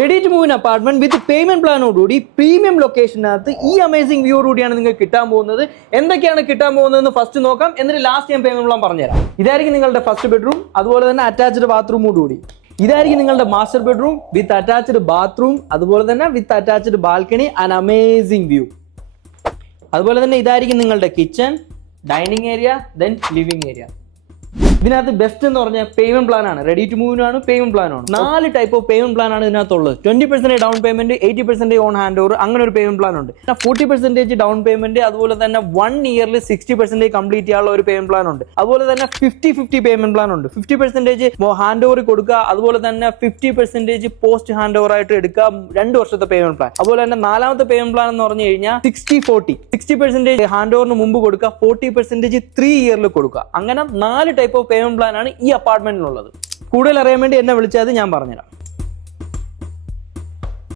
Ready to move apartment with payment പ്ലാനോടുകൂടി premium ലൊക്കേഷനകത്ത് ഈ അമേസിംഗ് വ്യൂയോടുകൂടിയാണ് നിങ്ങൾക്ക് കിട്ടാൻ പോകുന്നത്. എന്തൊക്കെയാണ് കിട്ടാൻ പോകുന്നതെന്ന് ഫസ്റ്റ് നോക്കാം, എന്നിട്ട് ലാസ്റ്റ് ഞാൻ പേയ്മെന്റ് പ്ലാൻ പറഞ്ഞുതരാം. ഇതായിരിക്കും നിങ്ങളുടെ ഫസ്റ്റ് ബെഡ്റൂം, അതുപോലെ തന്നെ അറ്റാച്ച്ഡ് ബാത്റൂമോടുകൂടി. ഇതായിരിക്കും നിങ്ങളുടെ master bedroom with attached bathroom, അതുപോലെ തന്നെ വിത്ത് attached balcony and amazing view. അതുപോലെ തന്നെ ഇതായിരിക്കും നിങ്ങളുടെ kitchen, dining area, then living area. ഇതിനകത്ത് ബെസ്റ്റ് എന്ന് പറഞ്ഞാൽ പേയ്മെന്റ് പ്ലാൻ ആണ്. റെഡി ടു മൂവിനാണ് പേയ്മെന്റ് പ്ലാൻ ആണ്. 4 ടൈപ്പ് ഓഫ് പേയ്മെന്റ് പ്ലാൻ ആണ് ഇതിനകത്തുള്ളത്. 20% down payment, 80% on hand over, അങ്ങനെ ഒരു പേയ്മെന്റ് പ്ലാൻ ഉണ്ട്. 40% ഡൗൺ പേയ്മെന്റ്, അതുപോലെ തന്നെ 1 ഇയറിൽ 60% കംപ്ലീറ്റ് ചെയ്യാനുള്ള ഒരു പേയ്മെന്റ് പ്ലാൻ ഉണ്ട്. അതുപോലെ തന്നെ 50-50 പേയ്മെന്റ് പ്ലാൻ ഉണ്ട്. 50% ഹാൻഡ് ഓവർ കൊടുക്കുക, അതുപോലെ തന്നെ 50% പോസ്റ്റ് ഹാൻഡ് ഓവർ ആയിട്ട് എടുക്കുക, 2 വർഷത്തെ പേയ്മെന്റ് പ്ലാൻ. അതുപോലെ തന്നെ 4ാമത്തെ പേയ്മെന്റ് പ്ലാൻ എന്ന് പറഞ്ഞു കഴിഞ്ഞാൽ 60-40, 60% ഹാൻഡ് ഓവറിന് മുമ്പ് കൊടുക്കുക, 40% 3 ഇയറിൽ കൊടുക്കുക. അങ്ങനെ 4 ടൈപ്പ് ഓഫ് പേയ്മെന്റ് പ്ലാൻ ആണ് ഈ അപ്പാർട്ട്മെന്റിലുള്ളത്. കൂടുതൽ അറിയാൻ വേണ്ടി എന്നെ വിളിച്ചാൽ ഞാൻ പറഞ്ഞുതരാം.